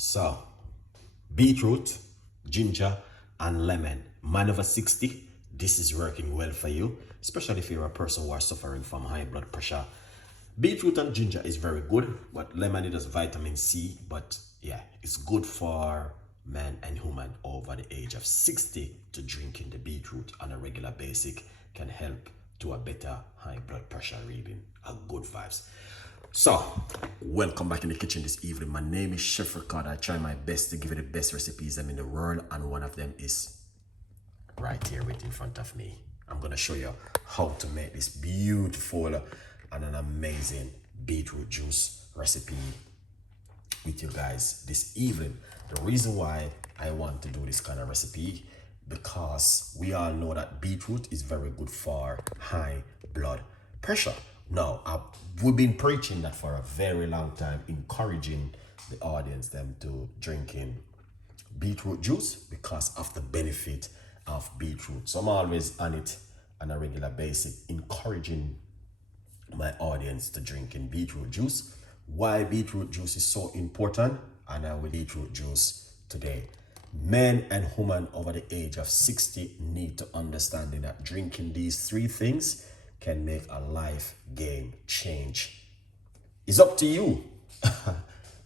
So, beetroot, ginger, and lemon. Man over 60, this is working well for you, especially if you're a person who are suffering from high blood pressure. Beetroot and ginger is very good, but lemon it has vitamin C, but yeah, it's good for men and women over the age of 60 to drinking the beetroot on a regular basis can help to a better high blood pressure reading, a good vibes. So, welcome back in the kitchen this evening. My name is Chef Ricardo. I try my best to give you the best recipes in the world, and one of them is right here right in front of me. I'm gonna show you how to make this beautiful and an amazing beetroot juice recipe with you guys this evening. The reason why I want to do this kind of recipe, because we all know that beetroot is very good for high blood pressure. Now, we've been preaching that for a very long time, encouraging the audience them to drinking beetroot juice because of the benefit of beetroot. So I'm always on it on a regular basis, encouraging my audience to drinking beetroot juice. Why beetroot juice is so important, and I will beetroot juice today. Men and women over the age of 60 need to understand that drinking these three things can make a life game change. It's up to you.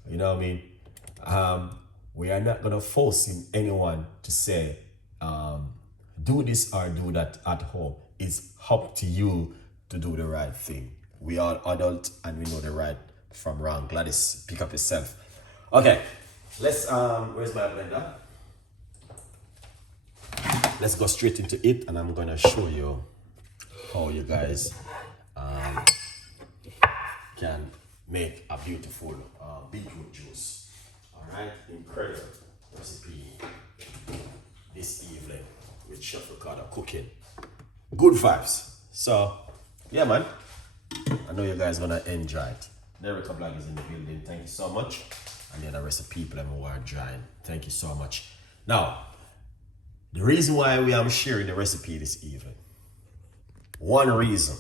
You know what I mean? We are not gonna force anyone to say, do this or do that at home. It's up to you to do the right thing. We are adults and we know the right from wrong. Gladys, pick up yourself. Okay, let's, where's my blender? Let's go straight into it, and I'm gonna show you how you guys can make a beautiful beetroot juice. All right, incredible recipe this evening with Chef Ricardo cooking. Good vibes. So, yeah, man. I know you guys gonna enjoy it. Erica Blog is in the building. Thank you so much. And the rest of the people who are joining. Thank you so much. Now, the reason why I'm sharing the recipe this evening. One reason.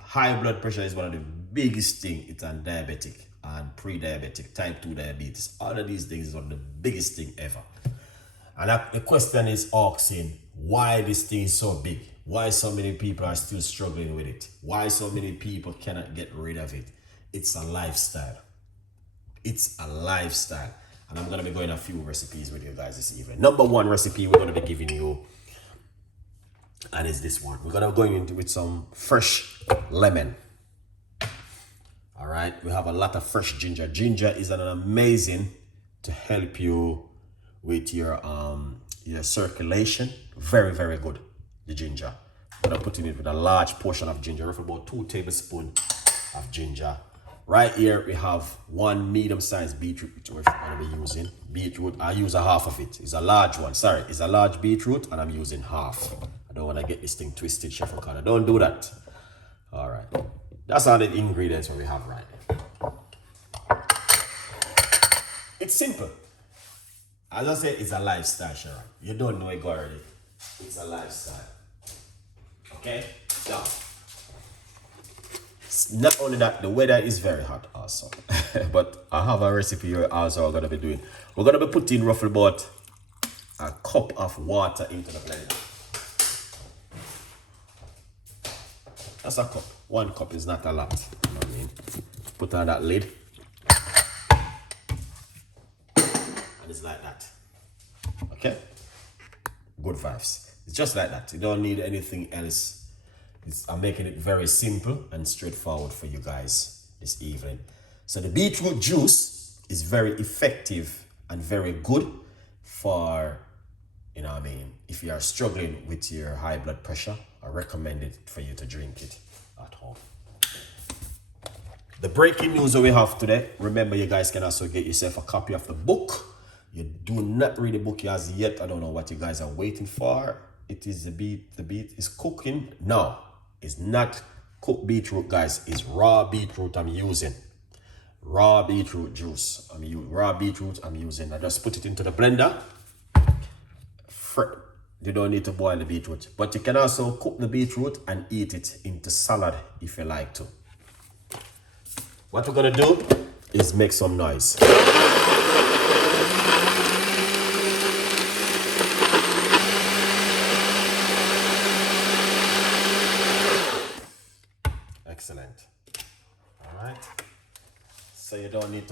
High blood pressure is one of the biggest things. It's on diabetic and pre-diabetic, type 2 diabetes. All of these things is one of the biggest thing ever. And the question is asking why this thing is so big. Why so many people are still struggling with it? Why so many people cannot get rid of it? It's a lifestyle. It's a lifestyle. And I'm going to be going a few recipes with you guys this evening. Number one recipe we're going to be giving you, and it's this one. We're going to be going into with some fresh lemon. All right. We have a lot of fresh ginger. Ginger is an amazing to help you with your circulation. Very, very good. The ginger. I'm going to put in it with a large portion of ginger, roughly about 2 tablespoons of ginger. Right here we have 1 medium-sized beetroot, which we're going to be using. Beetroot, I use a half of it. It's a large one. Sorry, it's a large beetroot, and I'm using half. I don't want to get this thing twisted, Chef Ricardo. Don't do that. All right. That's all the ingredients that we have right now. It's simple. As I said, it's a lifestyle, Sharon. You don't know it already. It's a lifestyle. Okay? Now, not only that, the weather is very hot also. But I have a recipe here also I'm going to be doing. We're going to be putting roughly about a cup of water into the blender. That's a cup. 1 cup is not a lot. You know what I mean? Put on that lid. And it's like that. Okay? Good vibes. It's just like that. You don't need anything else. I'm making it very simple and straightforward for you guys this evening. So the beetroot juice is very effective and very good for, you know what I mean, if you are struggling with your high blood pressure, I recommend it for you to drink it at home. The breaking news that we have today, remember you guys can also get yourself a copy of the book. You do not read the book as yet. I don't know what you guys are waiting for. It is the beet is cooking. No, it's not cooked beetroot, guys. It's raw beetroot I'm using. Raw beetroot juice. Raw beetroot I'm using. I just put it into the blender. You don't need to boil the beetroot. But you can also cook the beetroot and eat it into salad if you like to. What we're going to do is make some noise.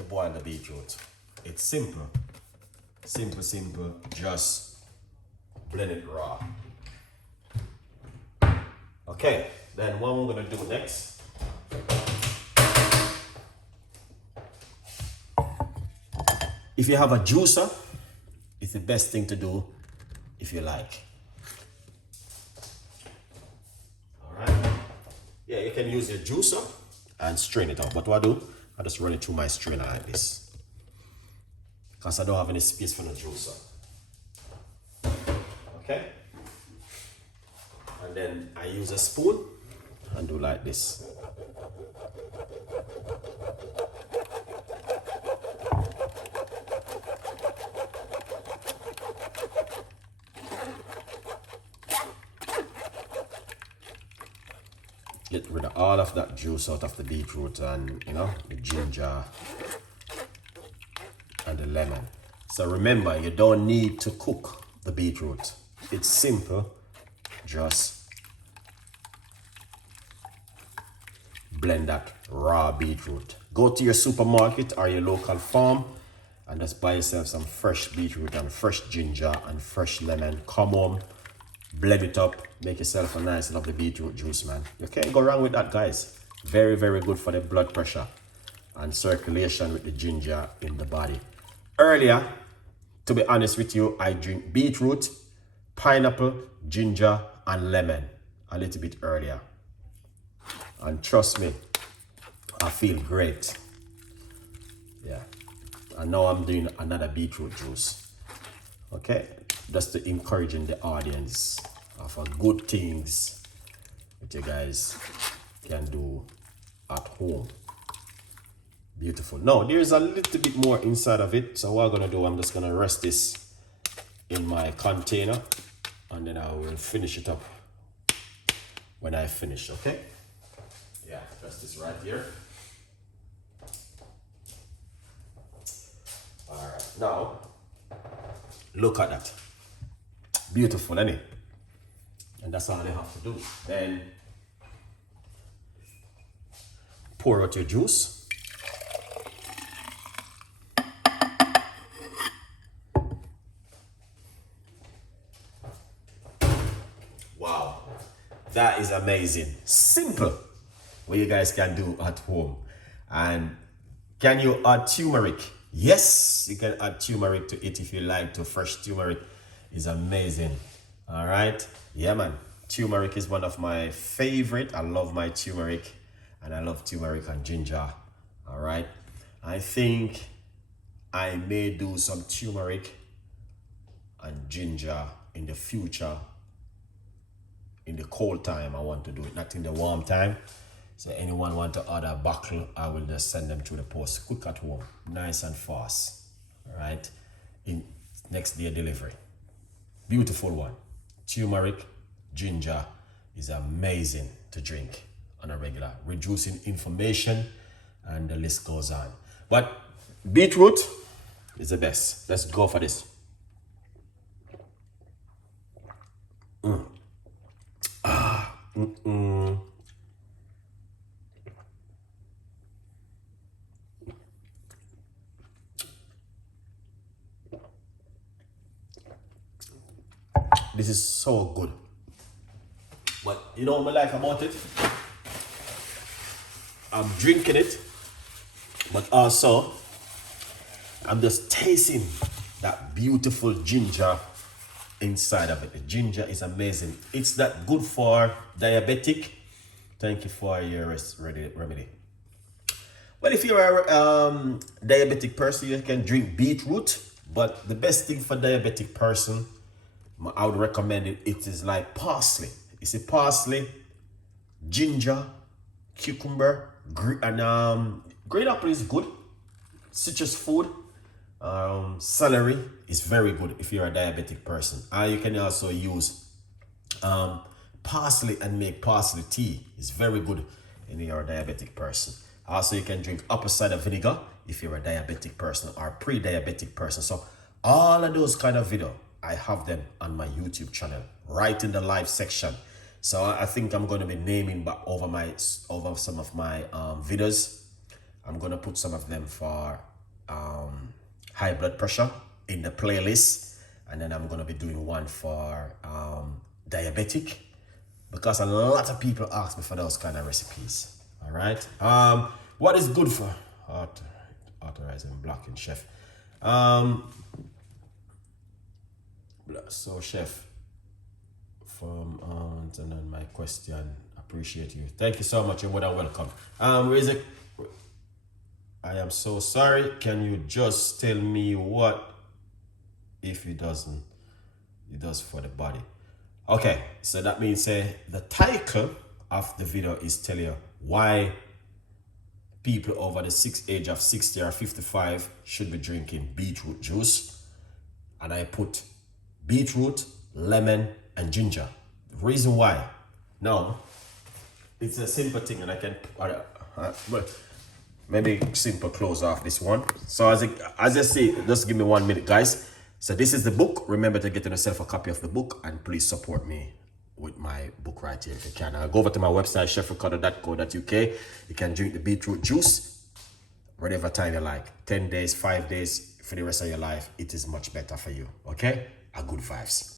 boil the beetroot. It's simple. Simple. Just blend it raw. Okay, then what we're gonna do next, if you have a juicer, it's the best thing to do if you like. All right. Yeah, you can use your juicer and strain it out. But what I do, I just run it through my strainer like this, because I don't have any space for the juicer. Okay. And then I use a spoon and do like this. Get rid of all of that juice out of the beetroot and, you know, the ginger and the lemon. So remember, you don't need to cook the beetroot. It's simple. Just blend that raw beetroot. Go to your supermarket or your local farm and just buy yourself some fresh beetroot and fresh ginger and fresh lemon. Come home, blend it up, make yourself a nice lovely beetroot juice, man. You can't go wrong with that, guys. Very good for the blood pressure and circulation with the ginger in the body. Earlier, to be honest with you, I drink beetroot, pineapple, ginger, and lemon a little bit earlier. And trust me, I feel great. Yeah. And now I'm doing another beetroot juice. Okay? Just to encouraging the audience of good things that you guys can do at home. Beautiful. Now, there's a little bit more inside of it. So what I'm going to do, I'm just going to rest this in my container. And then I will finish it up when I finish, okay? Yeah, just this right here. All right, now, look at that. Beautiful, isn't it? And that's all you have to do. Then, pour out your juice. Wow, that is amazing. Simple, what you guys can do at home. And can you add turmeric? Yes, you can add turmeric to it if you like to. Fresh turmeric is amazing. All right, yeah, man. Turmeric is one of my favorite. I love my turmeric, and I love turmeric and ginger. All right, I think I may do some turmeric and ginger in the future. In the cold time, I want to do it, not in the warm time. So anyone want to order a bottle, I will just send them through the post, quick at home, nice and fast. All right, in next day delivery. Beautiful one. Turmeric, ginger is amazing to drink on a regular, reducing inflammation, and the list goes on. But beetroot is the best. Let's go for this. This is so good. But you know what I like about it? I'm drinking it, but also I'm just tasting that beautiful ginger inside of it. The ginger is amazing. It's that good for diabetic. Thank you for your remedy. Well, if you're a diabetic person, you can drink beetroot, but the best thing for diabetic person, I would recommend it. It is like parsley. You see, parsley, ginger, cucumber, and green apple is good. Citrus food, celery is very good if you're a diabetic person. You can also use parsley and make parsley tea. It's very good if you're a diabetic person. Also, you can drink apple cider vinegar if you're a diabetic person or pre-diabetic person. So all of those kind of video, I have them on my YouTube channel, right in the live section. So I think I'm going to be naming over some of my videos. I'm going to put some of them for high blood pressure in the playlist, and then I'm gonna be doing one for diabetic, because a lot of people ask me for those kind of recipes. All right. What is good for authorizing blocking chef? So chef, from and then my question. Appreciate you. Thank you so much. You're more than welcome. Where's it? I am so sorry. Can you just tell me what if it doesn't? It does for the body. Okay, so that means the title of the video is tell you why people over the age of 60 or 55 should be drinking beetroot juice. And I put beetroot, lemon, and ginger. The reason why. Now, it's a simple thing, and I can but maybe simple close off this one. So as I say, just give me 1 minute, guys. So this is the book. Remember to get yourself a copy of the book, and please support me with my book right here if you can. Go over to my website, chefricardo.co.uk. You can drink the beetroot juice whatever time you like. 10 days, 5 days, for the rest of your life. It is much better for you. Okay? A good vibes.